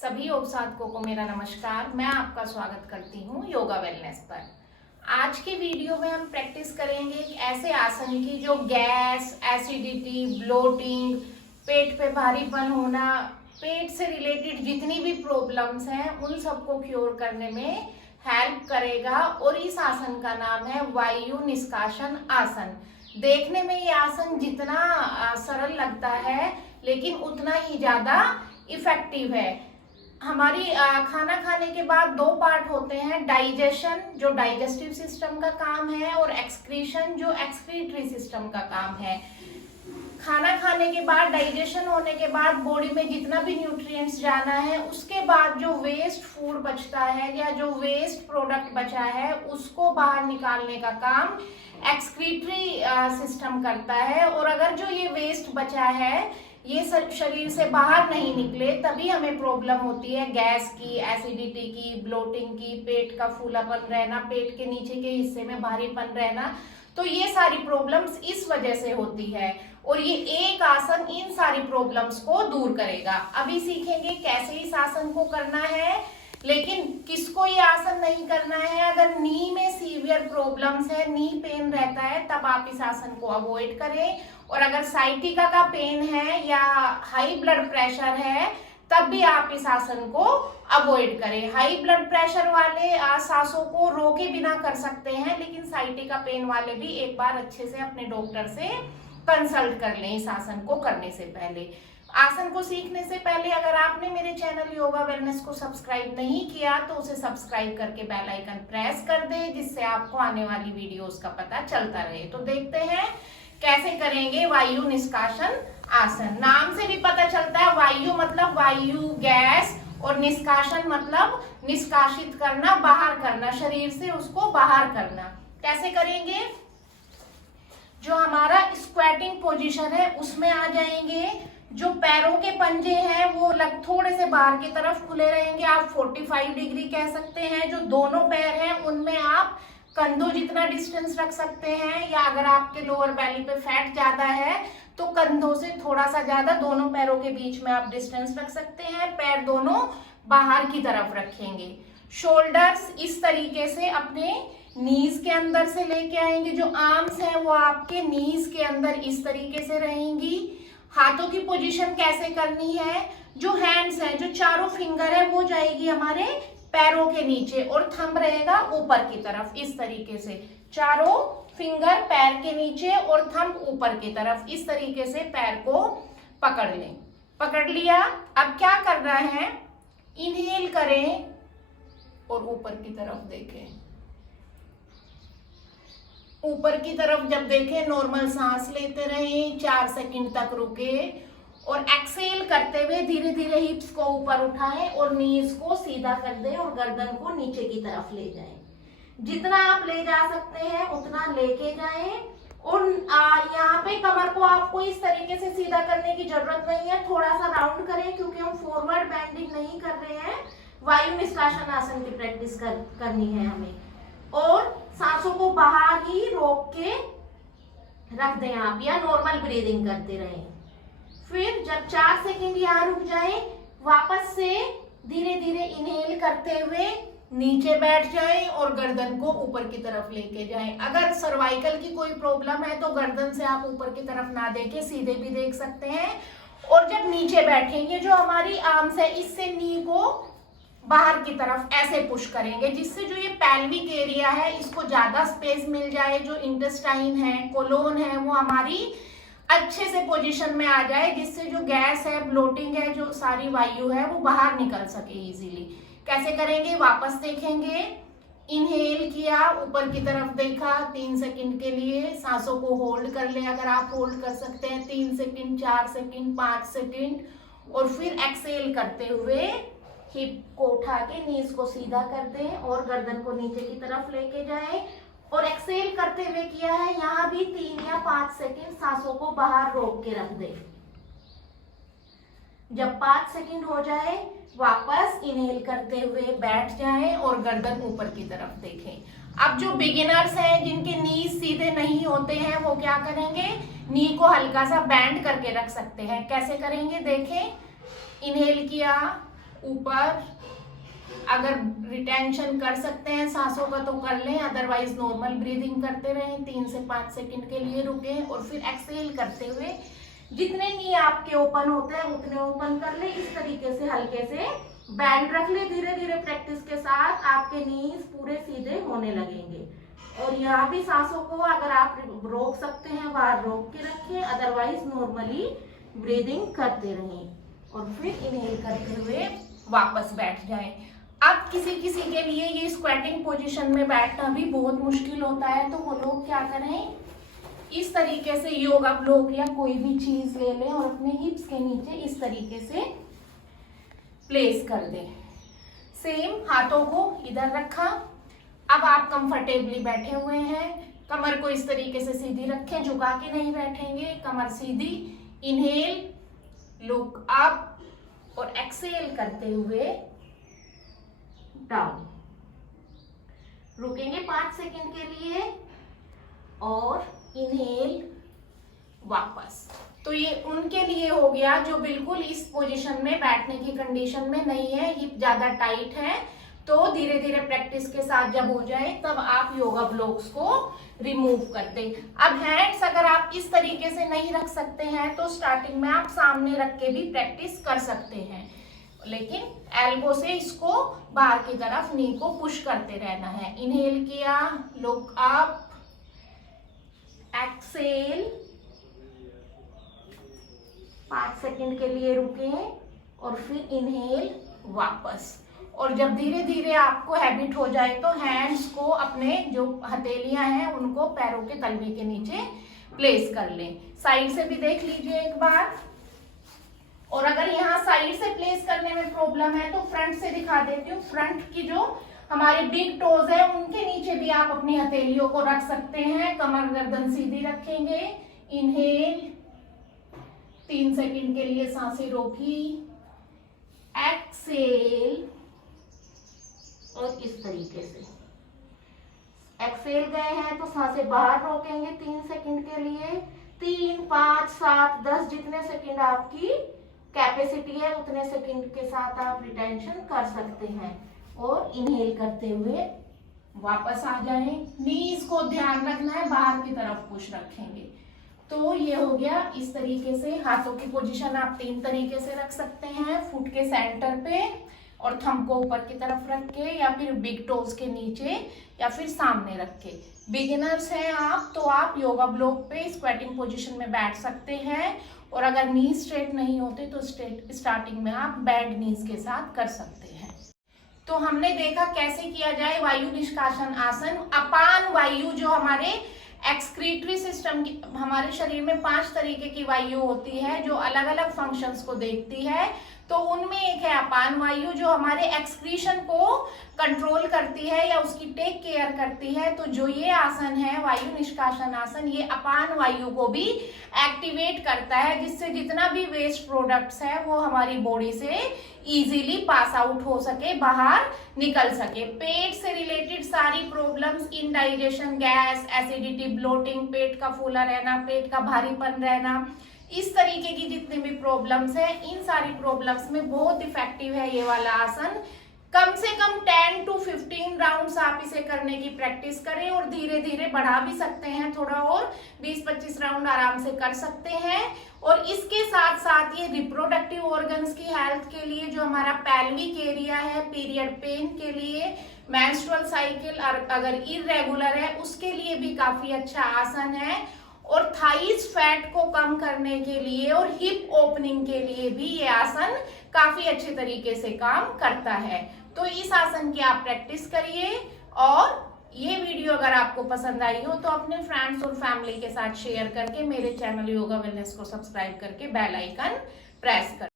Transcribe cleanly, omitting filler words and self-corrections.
सभी योग साधकों को मेरा नमस्कार। मैं आपका स्वागत करती हूँ योगा वेलनेस पर। आज के वीडियो में हम प्रैक्टिस करेंगे एक ऐसे आसन की जो गैस, एसिडिटी, ब्लोटिंग, पेट पे भारीपन होना, पेट से रिलेटेड जितनी भी प्रॉब्लम्स हैं उन सबको क्योर करने में हेल्प करेगा। और इस आसन का नाम है वायु निष्कासन आसन। देखने में ये आसन जितना सरल लगता है लेकिन उतना ही ज्यादा इफेक्टिव है। हमारी खाना खाने के बाद दो पार्ट होते हैं, डाइजेशन जो डाइजेस्टिव सिस्टम का काम है और एक्सक्रीशन जो एक्सक्रीटरी सिस्टम का काम है। खाना खाने के बाद, डाइजेशन होने के बाद बॉडी में जितना भी न्यूट्रिएंट्स जाना है उसके बाद जो वेस्ट फूड बचता है या जो वेस्ट प्रोडक्ट बचा है उसको बाहर निकालने का काम एक्सक्रीटरी सिस्टम करता है। और अगर जो ये वेस्ट बचा है ये शरीर से बाहर नहीं निकले तभी हमें प्रॉब्लम होती है गैस की, एसिडिटी की, ब्लोटिंग की, पेट का फूलापन रहना, पेट के नीचे के हिस्से में भारीपन रहना। तो ये सारी प्रॉब्लम्स इस वजह से होती है और ये एक आसन इन सारी प्रॉब्लम्स को दूर करेगा। अभी सीखेंगे कैसे इस आसन को करना है। लेकिन किसको ये आसन नहीं करना है? अगर नी में सीवियर प्रॉब्लम्स है, नी पेन रहता है, तब आप इस आसन को अवॉइड करें। और अगर साइटिका का पेन है या हाई ब्लड प्रेशर है तब भी आप इस आसन को अवॉइड करें। हाई ब्लड प्रेशर वाले सांसों को रोके बिना कर सकते हैं, लेकिन साइटिका पेन वाले भी एक बार अच्छे से अपने डॉक्टर से कंसल्ट कर लें इस आसन को करने से पहले। आसन को सीखने से पहले अगर आपने मेरे चैनल योगा वेलनेस को सब्सक्राइब नहीं किया तो उसे सब्सक्राइब करके बेल आइकन प्रेस कर दे, जिससे आपको आने वाली वीडियोस का पता चलता रहे। तो देखते हैं कैसे करेंगे वायु निष्कासन आसन। नाम से भी पता चलता है, वायु मतलब वायु, गैस, और निष्कासन मतलब निष्कासित करना, बाहर करना, शरीर से उसको बाहर करना। कैसे करेंगे? जो हमारा स्क्वेटिंग पोजीशन है उसमें आ जाएंगे। जो पैरों के पंजे हैं वो थोड़े से बाहर की तरफ खुले रहेंगे, आप 45 डिग्री कह सकते हैं। जो दोनों पैर हैं उनमें आप कंधों जितना डिस्टेंस रख सकते हैं, या अगर आपके लोअर बैली पे फैट ज्यादा है तो कंधों से थोड़ा सा ज्यादा दोनों पैरों के बीच में आप डिस्टेंस रख सकते हैं। पैर दोनों बाहर की तरफ रखेंगे। शोल्डर्स इस तरीके से अपने नीज के अंदर से लेके आएंगे। जो आर्म्स हैं वो आपके नीज के अंदर इस तरीके से रहेंगी। हाथों की पोजीशन कैसे करनी है? जो हैंड्स हैं, जो चारों फिंगर है वो जाएगी हमारे पैरों के नीचे और थंब रहेगा ऊपर की तरफ इस तरीके से। चारों फिंगर पैर के नीचे और थंब ऊपर की तरफ, इस तरीके से पैर को पकड़ लें। पकड़ लिया। अब क्या करना है? इनहेल करें और ऊपर की तरफ देखें। ऊपर की तरफ जब देखें नॉर्मल सांस लेते रहें, 4 सेकंड तक रुके और एक्सेल करते हुए धीरे धीरे हिप्स को ऊपर उठाएं और नीज को सीधा कर दें और गर्दन को नीचे की तरफ ले जाएं। जितना आप ले जा सकते हैं उतना लेके जाएं। और यहाँ पे कमर को आपको इस तरीके से सीधा करने की जरूरत नहीं है, थोड़ा सा राउंड करें क्योंकि हम फॉरवर्ड बेंडिंग नहीं कर रहे हैं। वायु निष्कासन आसन की प्रैक्टिस करनी है हमें। और सांसों को बाहर ही रोक के रख दें आप, या नॉर्मल ब्रीदिंग करते रहें। फिर जब 4 सेकंड यहाँ रुक जाए, वापस से धीरे धीरे इनहेल करते हुए नीचे बैठ जाएं और गर्दन को ऊपर की तरफ लेके जाएं। अगर सर्वाइकल की कोई प्रॉब्लम है तो गर्दन से आप ऊपर की तरफ ना देके सीधे भी देख सकते हैं। और जब नीचे बैठेंगे, जो हमारी आर्म्स है इससे नी को बाहर की तरफ ऐसे पुश करेंगे, जिससे जो ये पैल्विक एरिया है इसको ज्यादा स्पेस मिल जाए। जो इंटेस्टाइन है, कोलोन है, वो हमारी अच्छे से पोजीशन में आ जाए, जिससे जो गैस है, ब्लोटिंग है, जो सारी वायु है वो बाहर निकल सके इजीली। कैसे करेंगे? वापस देखेंगे। इनहेल किया, ऊपर की तरफ देखा 3 सेकंड के लिए, सांसों को होल्ड कर ले अगर आप होल्ड कर सकते हैं। 3 सेकंड, 4 सेकंड, 5 सेकंड। और फिर एक्सेल करते हुए हिप को उठा के नीज को सीधा कर दें और गर्दन को नीचे की तरफ लेके जाएं। और एक्सेल करते हुए किया है, यहाँ भी 3 या 5 सेकंड सांसों को बाहर रोक के रख दें। जब 5 सेकंड हो जाए वापस इनहेल करते हुए बैठ जाएं और गर्दन ऊपर की तरफ देखें। अब जो बिगिनर्स हैं जिनके नीज सीधे नहीं होते हैं वो क्या करेंगे? नी को हल्का सा बैंड करके रख सकते हैं। कैसे करेंगे? देखें। इनहेल किया ऊपर। अगर रिटेंशन कर सकते हैं सांसों का तो कर लें, अदरवाइज नॉर्मल ब्रीदिंग करते रहें। 3 से 5 सेकंड के लिए रुकें और फिर एक्सहेल करते हुए जितने नी आपके ओपन होते हैं उतने ओपन कर ले। इस तरीके से हल्के से बैंड रख ले। धीरे धीरे प्रैक्टिस के साथ आपके नीज पूरे सीधे होने लगेंगे। और यहाँ भी सांसों को अगर आप रोक सकते हैं बाहर रोक के रखें, अदरवाइज नॉर्मली ब्रीदिंग करते रहें और फिर इनहेल करते हुए वापस बैठ जाएं। अब किसी किसी के लिए ये स्क्वेटिंग पोजीशन में बैठना भी बहुत मुश्किल होता है, तो वो लोग क्या करें, इस तरीके से योगा ब्लॉक या कोई भी चीज ले लें और अपने हिप्स के नीचे इस तरीके से प्लेस कर दें। सेम हाथों को इधर रखा। अब आप कंफर्टेबली बैठे हुए हैं, कमर को इस तरीके से सीधी रखें, झुका के नहीं बैठेंगे, कमर सीधी। इनहेल, लुक अप और एक्सहेल करते हुए डाउन। रुकेंगे 5 सेकंड के लिए और इनहेल वापस। तो ये उनके लिए हो गया जो बिल्कुल इस पोजीशन में बैठने की कंडीशन में नहीं है, हिप ज्यादा टाइट है। तो धीरे धीरे प्रैक्टिस के साथ जब हो जाए तब आप योगा ब्लॉक्स को रिमूव कर दें। अब हैंड्स अगर आप इस तरीके से नहीं रख सकते हैं तो स्टार्टिंग में आप सामने रख के भी प्रैक्टिस कर सकते हैं, लेकिन एल्बो से इसको बाहर की तरफ नी को पुश करते रहना है। इनहेल किया, लुक अप, एक्सहेल, 5 सेकंड के लिए रुके और फिर इनहेल वापस। और जब धीरे धीरे आपको हैबिट हो जाए तो हैंड्स को अपने जो हथेलियां हैं उनको पैरों के तलवे के नीचे प्लेस कर लें। साइड से भी देख लीजिए एक बार। और अगर यहाँ साइड से प्लेस करने में प्रॉब्लम है तो फ्रंट से दिखा देती हूँ। फ्रंट की जो हमारे बिग टोज है उनके नीचे भी आप अपनी हथेलियों को रख सकते हैं। कमर गर्दन सीधी रखेंगे। इनहेल, 3 सेकंड के लिए सांसें रोकी, एक्सहेल और इस तरीके से एक्सहेल गए हैं तो सांसें बाहर रोकेंगे 3 सेकंड के लिए। 3, 5, 7, 10 जितने सेकंड आपकी कैपेसिटी है उतने सेकंड के साथ आप रिटेंशन कर सकते हैं। और इनहेल करते हुए वापस आ जाएं। नीज को ध्यान रखना है, बाहर की तरफ पुश रखेंगे। तो ये हो गया इस तरीके से। हाथों की पोजीशन आप 3 तरीके से रख सकते हैं, फुट के सेंटर पे और थंब को ऊपर की तरफ रख के, या फिर बिग टोज के नीचे, या फिर सामने रख के। बिगिनर्स हैं आप तो आप योगा ब्लॉक पे स्क्वेटिंग पोजीशन में बैठ सकते हैं। और अगर नी स्ट्रेट नहीं होते तो स्टार्टिंग में आप बेंड नीज के साथ कर सकते हैं। तो हमने देखा कैसे किया जाए वायु निष्कासन आसन। अपान वायु जो हमारे एक्सक्रीटरी सिस्टम की, हमारे शरीर में 5 तरीके की वायु होती है जो अलग अलग फंक्शंस को देखती है। तो उनमें एक है अपान वायु जो हमारे एक्सक्रीशन को कंट्रोल करती है या उसकी टेक केयर करती है। तो जो ये आसन है वायु निष्कासन आसन, ये अपान वायु को भी एक्टिवेट करता है, जिससे जितना भी वेस्ट प्रोडक्ट्स है वो हमारी बॉडी से इजीली पास आउट हो सके, बाहर निकल सके। पेट से रिलेटेड सारी problems, indigestion, gas, acidity, bloating, पेट का फूला रहना, पेट का भारीपन रहना, इस तरीके की जितनी भी प्रॉब्लम्स हैं, इन सारी प्रॉब्लम्स में बहुत इफेक्टिव है ये वाला आसन। कम से कम 10 to 15 राउंड्स आप इसे करने की प्रैक्टिस करें और धीरे धीरे बढ़ा भी सकते हैं, थोड़ा और 20-25 राउंड आराम से कर सकते हैं। और इसके साथ साथ ये रिप्रोडक्टिव ऑर्गन्स की हेल्थ के लिए, जो हमारा पेल्विक एरिया है, पीरियड पेन के लिए, मेंस्ट्रुअल साइकिल अगर इरेगुलर है उसके लिए भी काफी अच्छा आसन है। और थाइस फैट को कम करने के लिए और हिप ओपनिंग के लिए भी ये आसन काफी अच्छे तरीके से काम करता है। तो इस आसन की आप प्रैक्टिस करिए। और ये वीडियो अगर आपको पसंद आई हो तो अपने फ्रेंड्स और फैमिली के साथ शेयर करके मेरे चैनल योगा वेलनेस को सब्सक्राइब करके बेल आइकन प्रेस कर